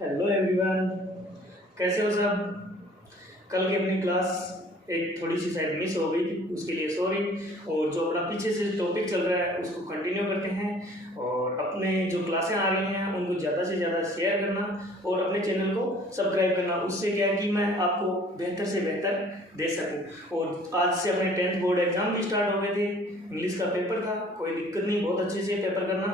Hello everyone, कैसे हो सब। कल की अपनी क्लास एक थोड़ी सी शायद मिस हो गई थी, उसके लिए सॉरी। और जो अपना पीछे से टॉपिक चल रहा है उसको कंटिन्यू करते हैं और अपने जो क्लासें आ रही हैं उनको ज़्यादा से ज़्यादा शेयर करना और अपने चैनल को सब्सक्राइब करना। उससे क्या है कि मैं आपको बेहतर से बेहतर दे सकूं। और आज से अपने 10th बोर्ड एग्ज़ाम भी स्टार्ट हो गए थे। इंग्लिश का पेपर था, कोई दिक्कत नहीं, बहुत अच्छे से पेपर करना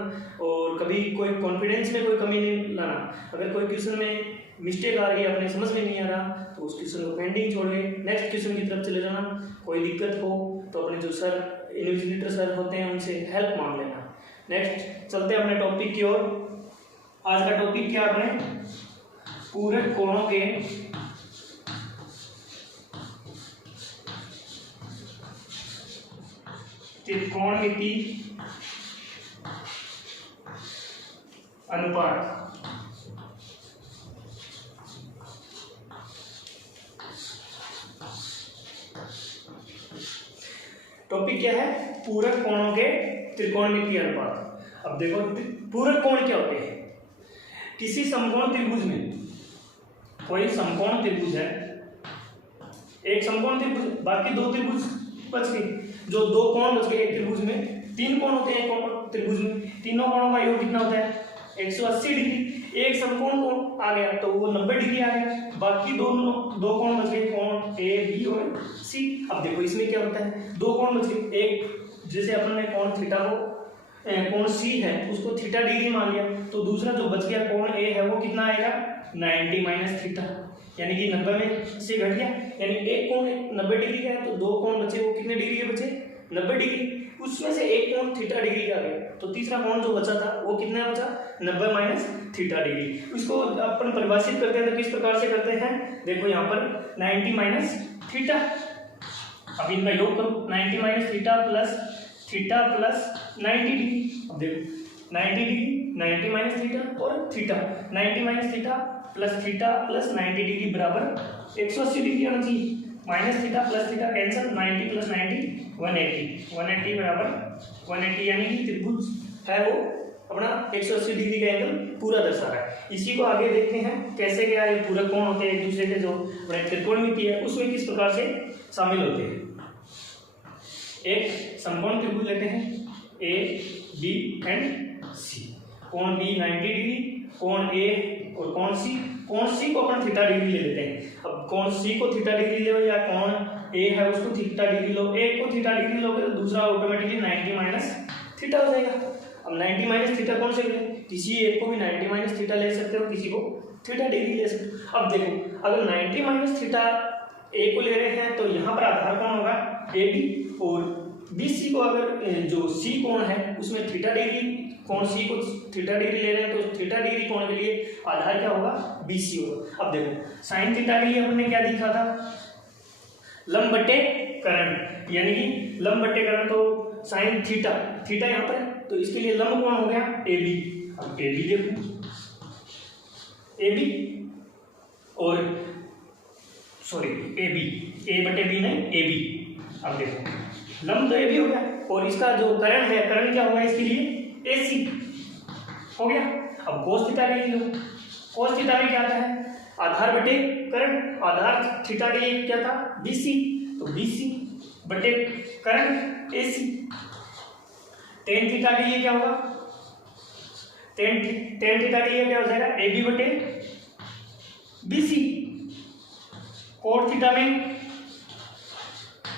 और कभी कोई कॉन्फिडेंस में कोई कमी नहीं लाना। अगर कोई क्वेश्चन में मिस्टेक आ रही है, अपने समझ में नहीं आ रहा, तो उस क्वेश्चन को पेंडिंग छोड़ के नेक्स्ट क्वेश्चन की तरफ चले जाना। कोई दिक्कत हो तो अपने जो सर इन्विजिलेटर सर होते हैं उनसे हेल्प मांग लेना। नेक्स्ट चलते हैं अपने टॉपिक की ओर। आज का टॉपिक क्या अपने पूरक कोणों के त्रिकोणमिति अनुपात। टॉपिक क्या है? पूरक कोणों के त्रिकोणमितीय अनुपात। अब देखो पूरक कोण क्या होते हैं। किसी समकोण त्रिभुज में, कोई समकोण त्रिभुज है, एक समकोण त्रिभुज, बाकी दो त्रिभुज बच गए। जो दो कोण बच गए एक त्रिभुज में, तीन कोण होते हैं एक कोण त्रिभुज में, तीनों कोणों का योग कितना होता है? 180 डिग्री। एक समकोण कोण आ गया तो वो 90 डिग्री आ गया। बाकी दोनों दो कोण बच गए, कोण ए बी और सी। अब देखो इसमें क्या होता है, दो कोण बच गए। एक जैसे अपन ने कोण थीटा को, कोण सी है उसको थीटा डिग्री मान लिया, तो दूसरा जो बच गया कोण ए है वो कितना आएगा? 90 माइनस थीटा, यानी कि 90 में से घट गया। यानी एक कोण 90 डिग्री का है तो दो कोण बचे, वो कितने डिग्री के बचे? 90 डिग्री। उसमें से एक कोण थीटा डिग्री का गया, तो तीसरा कोण जो बचा था वो कितना बचा? 90 माइनस थीटा डिग्री। इसको अपन परिभाषित करते हैं तो किस प्रकार से करते हैं? देखो यहाँ पर 90 माइनस थीटा, अब इनका योग करो, 90 minus theta plus theta plus 90 degree. अब देखो 90 डिग्री, 90 माइनस थीटा और theta, 90 minus theta plus 90 degree बराबर 180 डिग्री आना चाहिए। Minus theta plus theta cancel, 90 plus 90 180 बराबर 180, यानी कि त्रिभुज है वो अपना 180 डिग्री का एंगल पूरा दर्शा रहा है। इसी को आगे देखते हैं कैसे क्या ये पूरक कोण होते हैं एक दूसरे के, जो अपने त्रिकोणमिति है उसमें किस प्रकार से शामिल होते हैं। एक समकोण त्रिभुज लेते हैं ए बी एंड सी। कोण बी 90 डिग्री, कोण ए और कोण सी। कोण सी को अपन थीटा डिग्री ले लेते हैं। अब कोण सी को थीटा डिग्री लो या कोण ए है उसको थीटा डिग्री लो, एक को थीटा डिग्री लोगे तो दूसरा ऑटोमेटिकली 90 माइनस थीटा हो जाएगा। अब 90 माइनस थीटा कौन से ले? किसी एक को भी 90 माइनस थीटा ले सकते हो, किसी को थीटा डिग्री ले सकते हो। अब देखो अगर 90 माइनस थीटा ए को ले रहे हैं तो यहाँ पर आधार कौन होगा? A B. और बी सी को अगर जो सी कोण है उसमें थीटा डिग्री, कोण सी को थीटा डिग्री ले रहे हैं तो थीटा डिग्री कोण के लिए आधार क्या होगा? बी सी होगा। अब देखो साइन थीटा के लिए हमने क्या दिखा था? लंब बटे कर्ण, यानी कि लंब बटे कर्ण, तो साइन थीटा, थीटा यहाँ पर है तो इसके लिए लंब कोण हो गया ए बी। अब ए बी देखो, ए बी और सॉरी ए बी, ए बटे बी नहीं ए बी। अब देखो लंब तो ए बी हो गया और इसका जो कर्ण है, कर्ण क्या होगा इसके लिए? ए सी हो गया। अब कोस थीटा के लिए लो, कोस थीटा में क्या आता है? आधार बटे कर्ण। आधार थीटा के लिए क्या था? बी सी, तो बी सी बटे कर्ण ए सी। टेन थीटा के लिए क्या होगा? टेन थीटा के लिए क्या हो जाएगा? ए बी बटे बी सी। कोट थीटा में,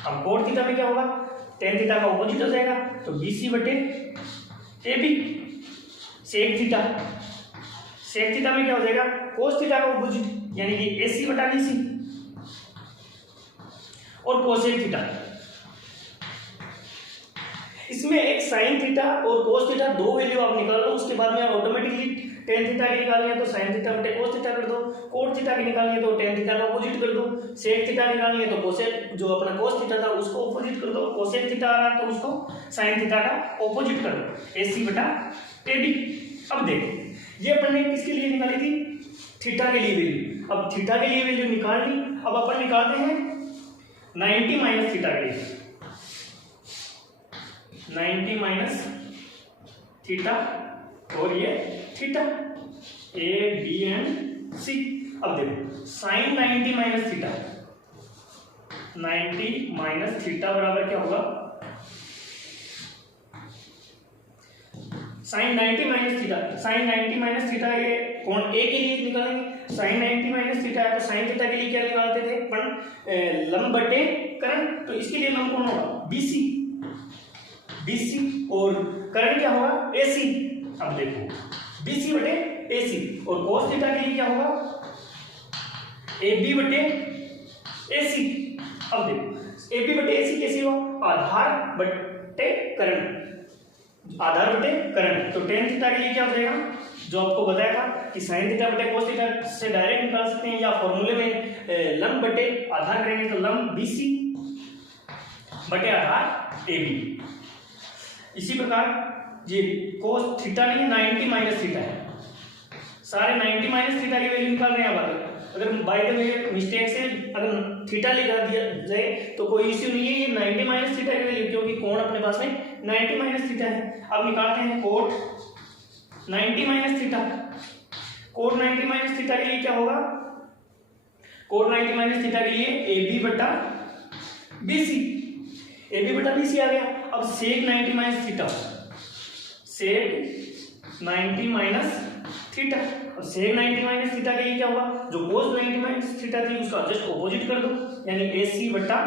अब कोट थीटा में क्या होगा? टेन थीटा का ऑपोजिट हो जाएगा तो बी सी बटे A B. Sec theta, sec theta में क्या हो जाएगा? कोस थीटा का ऑपोजिट, यानी कि ए सी बटा बी सी। और कोसेक थीटा, इसमें एक साइन थीटा और कोस थीटा दो वैल्यू आप निकाल लो, उसके बाद में ऑटोमेटिकली टेन थीटा की निकालनी है तो साइन थीटा बटे कोस थीटा कर दो, कोट थीटा की निकालनी है तो टेन थीटा का ऑपोजिट कर दो, सेक थीटा निकालनी है तो कोसेक जो अपना कोस थीटा था उसको ऑपोजिट कर दो, कोसेक थीटा आ रहा है तो उसको साइन थीटा का ऑपोजिट कर दो, ए सी बटा ए बी। अब देखो ये अपन ने किसके लिए निकाली थी? थीटा के लिए वैल्यू। अब थीटा के लिए वैल्यू निकाल ली, अब अपन निकालते हैं 90 माइनस थीटा के लिए। 90 माइनस थीटा और ये theta, A B and C. अब देखो sine 90 minus theta, 90 minus theta बराबर क्या होगा, sine 90 minus theta, sine 90 minus theta ये कोण ए के लिए निकालेंगे। साइन 90 माइनस थीटा है तो साइन थीटा के लिए क्या निकालते थे अपन, लंब बटे करण, तो इसके लिए लंब कौन होगा, बीसी, बीसी, और करण क्या होगा, एसी। अब देखो बीसी बटे एसी, और कोस थीटा के लिए क्या होगा, एबी बटे एसी। अब देखो एबी बटे एसी कैसे हो, आधार बटे करण, आधार बटे करण, तो टेन थीटा के लिए क्या हो जाएगा, जो आपको बताया था कि साइन थीटा बटे कोस थीटा से डायरेक्ट निकाल सकते हैं, या फॉर्मूले में लंब बटे आधार करेंगे तो लंब बीसी बटे आधार एबी। इसी प्रकार ये कोस थीटा नहीं 90 माइनस थीटा है, सारे 90 माइनस थीटा की वैल्यू निकाल रहे हैं। अगर बाय द वे मिस्टेक से अगर थीटा लिखा दिया जाए तो कोई इश्यू नहीं है, ये 90 माइनस थीटा की वैल्यू, क्योंकि कोण अपने पास में 90 माइनस थीटा है। अब निकालते हैं cot 90 minus theta, cot 90 minus theta के लिए क्या होगा, कोट 90 माइनस थीटा के लिए AB बटा BC, AB बटा BC आ गया। अब सेक 90 माइनस थीटा, सेक 90 माइनस थीटा, और सेक 90 माइनस थीटा के लिए क्या होगा, जो कोस 90 माइनस थीटा थी उसका जस्ट ऑपोजिट कर दो, यानी AC बटा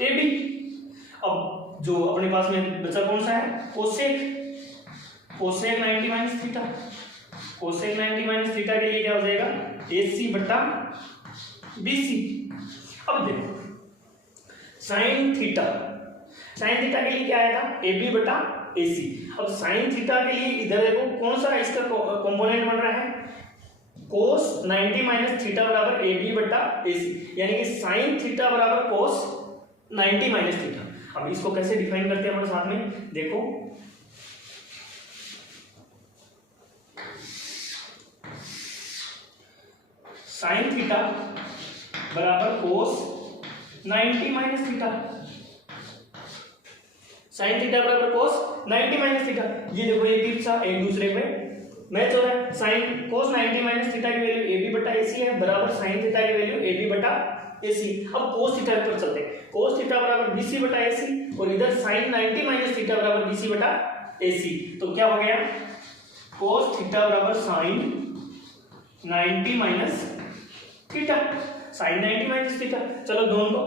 AB। अब जो अपने पास में बचा कौन सा है, cosec, cosec 90 minus theta, cosec 90 minus theta के लिए क्या हो जाएगा, AC बटा BC। अब देखो साइन थीटा, साइन थीटा के लिए क्या आया था, AB बटा AC। अब साइन थीटा के लिए इधर देखो कौन सा इसका कंपोनेंट बन रहा है, कोस 90 माइनस थीटा बराबर AB बटा AC, यानी कि साइन थीटा बराबर कोस 90 माइनस थीटा। अब इसको कैसे डिफाइन करते हैं हमारे साथ में, देखो साइन थीटा बराबर कोस 90 माइनस थीटा, साइन थीटा बराबर कोस 90 माइनस थीटा। ये देखो ये कितना एक दूसरे पे मैच हो रहा है। साइन कोस 90 माइनस थीटा की वैल्यू AB बटा AC है बराबर साइन थीटा की वैल्यू AB बटा AC। अब कोस थीटा पर चलते हैं, कोस थीटा बराबर BC बटा AC, और इधर साइन 90 माइनस थीटा बराबर BC बटा AC। तो क्या हो गया, कोस थीटा बराबर sine 90 minus theta, sine 90 minus theta. चलो दोनों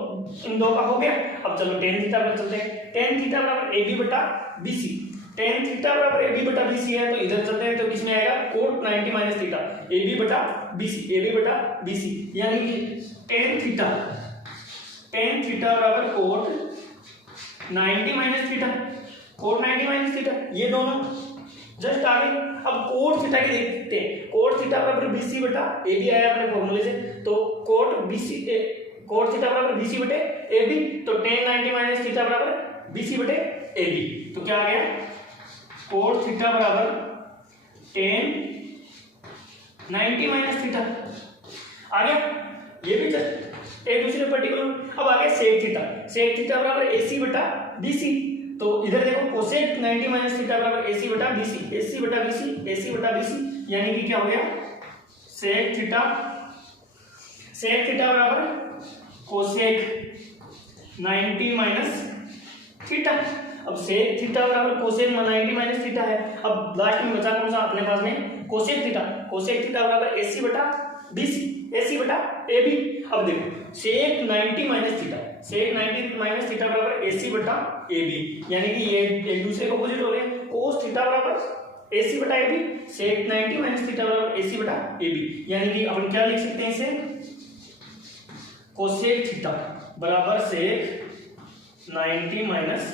इन दो का हो गया। अब चलो टेन थीटा पर चलते हैं, टेन थीटा बराबर AB बटा BC, टेन थीटा बराबर AB बटा BC है तो इधर चलते हैं तो किसमें आएगा, कोट 90 माइनस थीटा, AB बटा BC, AB बटा BC, यानी कि टेन थीटा बराबर cot 90 minus theta, cot 90 minus theta, ये दोनों जस्ट आगे। अब कोट थीटा की देखते हैं, कोट थीटा बराबर BC बटा AB आया अपने फॉर्मूले से, तो कोट BC कोट थीटा बराबर BC बटे AB, तो टेन 90 माइनस थीटा बराबर BC बटे AB, तो क्या आ गया, कोट थीटा बराबर टेन 90 माइनस थीटा आ गया। ये भी एक दूसरे पर्टिकुलर। अब आ गया सेक थीटा, सेक थीटा बराबर AC बटा BC, तो इधर देखो कोसेक 90 माइनस थीटा बराबर AC बटा BC, AC बटा BC, AC बटा BC, यानी कि क्या हो गया, सेक थीटा बराबर कोसेक 90 माइनस थीटा। अब सेक थीटा बराबर कोसेक 90 माइनस थीटा है। अब लास्ट में बचा कौन सा अपने पास में, कोसेक थीटा, कोसेक थीटा बराबर AC बटा BC, AC बटा AB। अब देखो सेक 90 माइनस थीटा, सेक 90 माइनस थीटा बराबर AC बटा AB, यानी कि ये एक दूसरे को अपोजिट हो रहे हैं। कोस थीटा बराबर AC बटा AB, सेक 90 माइनस थीटा बराबर AC बटा AB, यानी कि अपन क्या लिख सकते हैं इसे, कोसेक थीटा बराबर सेक 90 माइनस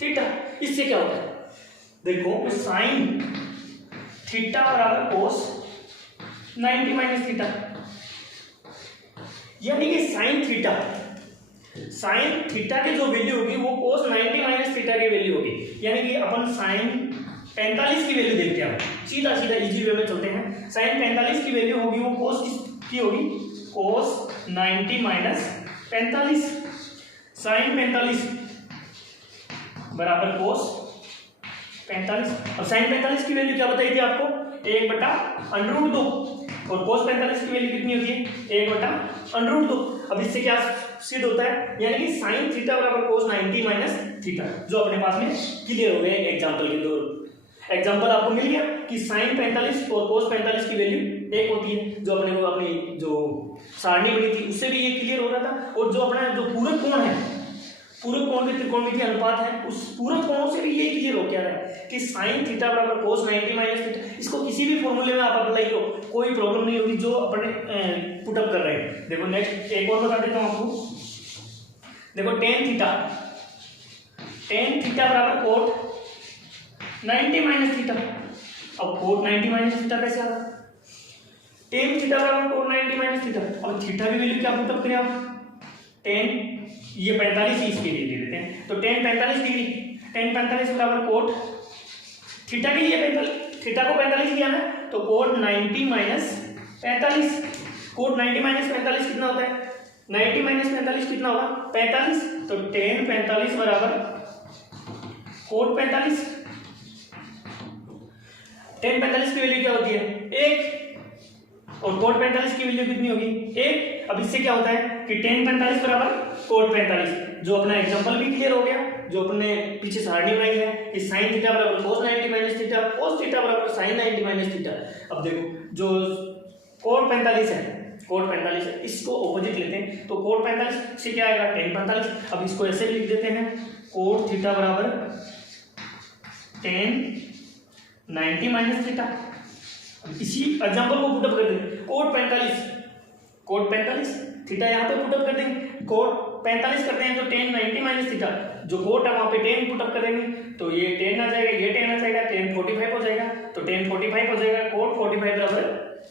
थीटा। इससे क्या होता है, देखो साइन थीटा बराबर कोस 90 माइनस थीटा, यानी कि साइन थीटा की जो वैल्यू होगी वो कोस 90 माइनस थीटा की वैल्यू होगी, यानी कि अपन साइन 45 की वैल्यू देखते हैं। सीधा इजी वे में चलते हैं। साइन 45 की वैल्यू होगी वो कोस की होगी, कोस 90 माइनस 45, साइन 45 बराबर कोस 45। अब साइन 45 की वैल्यू क्या बताई थी आपको, 1 बटा √2, और cos 45 की वैल्यू कितनी होती है 1/√2। अब इससे क्या सिद्ध होता है, यानी कि sin थीटा बराबर cos 90 माइनस थीटा, जो अपने पास में क्लियर हो गए एग्जाम्पल के दो एग्जाम्पल आपको मिल गया कि sin 45 और cos 45 की वैल्यू एक होती है, जो अपने को अपनी जो सारणी बनी थी उससे भी ये क्लियर हो रहा था। और जो अपना जो पूरक कोण है, पूरक कोण के त्रिकोणमितीय अनुपात है, उस पूरक कोणों से भी ये क्लियर हो क्या रहा है कि sin थीटा बराबर cos 90 माइनस थीटा। इसको किसी भी फॉर्मूले में आप अप्लाई करो, कोई प्रॉब्लम नहीं होगी जो अपने पुटअप कर रहे हैं। देखो नेक्स्ट एक और बता देता हूँ आपको, देखो tan थीटा बराबर cot 90 माइनस थीटा। अब cot 90 माइनस थीटा कैसे आ रहा है, tan थीटा बराबर cot 90 माइनस थीटा। अब थीटा की वैल्यू क्या पुटअप करें आप, tan ये 45 इसके लिए ले लेते हैं, तो tan 45 डिग्री, tan 45 बराबर cot थीटा के लिए 45, थीटा को 45 किया ना तो cot 90 माइनस 45, cot 90 माइनस 45 कितना होता है, 90 माइनस 45 कितना होगा 45, तो tan 45 बराबर cot 45। tan 45 की वैल्यू क्या होती है 1 और cot 45 की वैल्यू कितनी होगी 1। अब इससे क्या होता है कि tan 45 बराबर cot 45, जो अपना एग्जांपल भी क्लियर हो गया, जो अपने पीछे सारणी बनाई है कि sin थीटा बराबर cos 90 minus theta, cos theta बराबर sin 90 माइनस थीटा। अब देखो जो cot 45 है, cot 45 है, इसको ऑपोजिट लेते हैं तो cot 45 से क्या आएगा tan 45। अब इसको ऐसे भी लिख देते हैं cot थीटा बराबर tan 90 माइनस थीटा। इसी एग्जांपल को पुटअप कर देंगे, cot 45 थीटा यहाँ पे पुटअप कर देंगे, cot 45 करते हैं तो tan 90 माइनस थीटा, जो cot है वहाँ पे tan पुटअप करेंगे तो ये tan आ जाएगा, ये tan आ जाएगा, tan 45 हो जाएगा, तो tan 45 हो जाएगा, cot 45 बराबर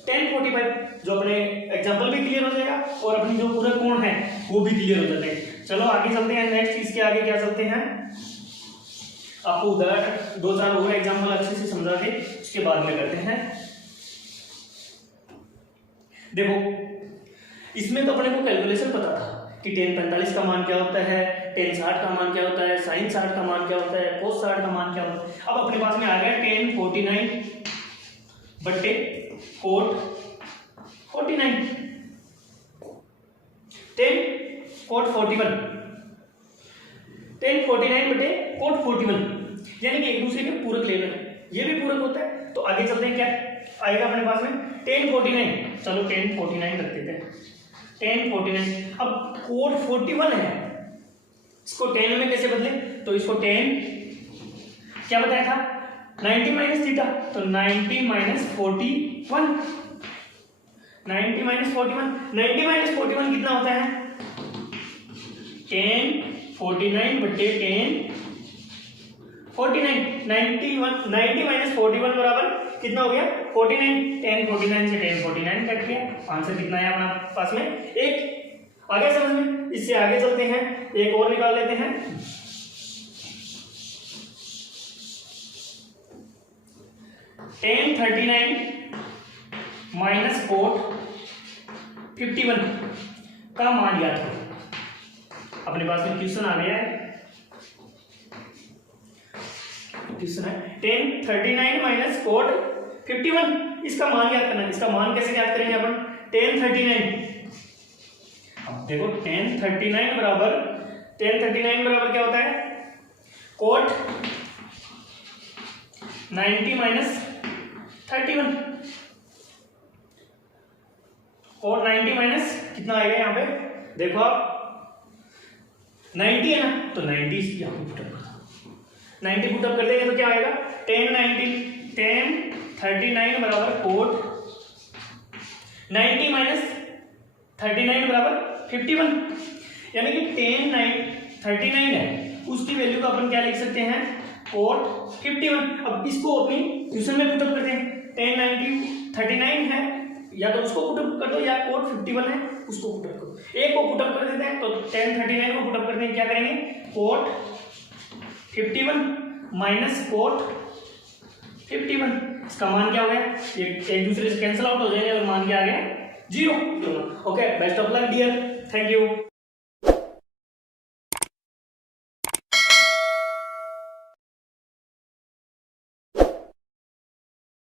tan 45, जो अपने एग्जांपल भी क्लियर हो जाएगा और अपनी जो पूरा कोण है वो भी क्लियर हो जाते हैं। चलो आगे चलते हैं, नेक्स्ट इसके आगे क्या चलते हैं, आपको उदाहरण 2-4 और एग्जाम्पल अच्छे से समझा के उसके बाद में करते हैं। देखो इसमें तो अपने को कैलकुलेशन पता था कि tan 45 का मान क्या होता है, tan 60 का मान क्या होता है, sin 60 का मान क्या होता है, cos 60 का मान क्या होता है। अब अपने पास में आ गया tan 49 बट्टे cot 49, tan cot 41, tan 49 बटे cot 41, यानी कि एक दूसरे के पूरक ले लेना, ये भी पूरक होता है। तो आगे चलते हैं, क्या आएगा अपने पास में tan 49, चलो tan 49 रख देते हैं, tan 49। अब cot 41 है, इसको tan में कैसे बदले, तो इसको tan क्या बताया था 90 माइनस थीटा, तो 90 माइनस 41, 90 माइनस 41, 90 माइनस 41 कितना होता है tan 49 बटे tan 49, 90 माइनस 41 बराबर कितना हो गया 49, tan 49 से tan 49 कट गया, आंसर कितना है अपना पास में 1। आगे समझ में, इससे आगे चलते हैं, एक और निकाल लेते हैं। tan 39 माइनस cot 51 का मान याद करो। अपने पास में क्वेश्चन आ गया है, क्वेश्चन है tan 39 माइनस cot 51, इसका मान याद करना है। इसका मान कैसे याद करेंगे अपन, tan 39, अब देखो tan 39 बराबर क्या होता है cot 90 माइनस 31, cot 90 माइनस कितना आएगा यहाँ पे, देखो आप 90 है ना, तो 90 यहाँ पे पुटअप कर, 90 पुटअप कर देंगे तो क्या आएगा tan 39 बराबर cot 90 माइनस 39 बराबर 51, यानी कि tan 39 है उसकी वैल्यू को अपन क्या लिख सकते हैं cot 51। अब इसको अपनी क्वेश्चन में पुटअप करते हैं, tan 39 है या तो उसको पुटअप कर दो या cot 51 है उसको पुटअप करो, एक को पुटअप कर देते हैं तो tan 39 को पुटअप करते हैं, क्या करेंगे cot 51 माइनस cot 51, इसका मान क्या हो गया, ये एक दूसरे से कैंसिल आउट हो जाएंगे और मान क्या आ गया 0। Okay, best of luck dear, thank you.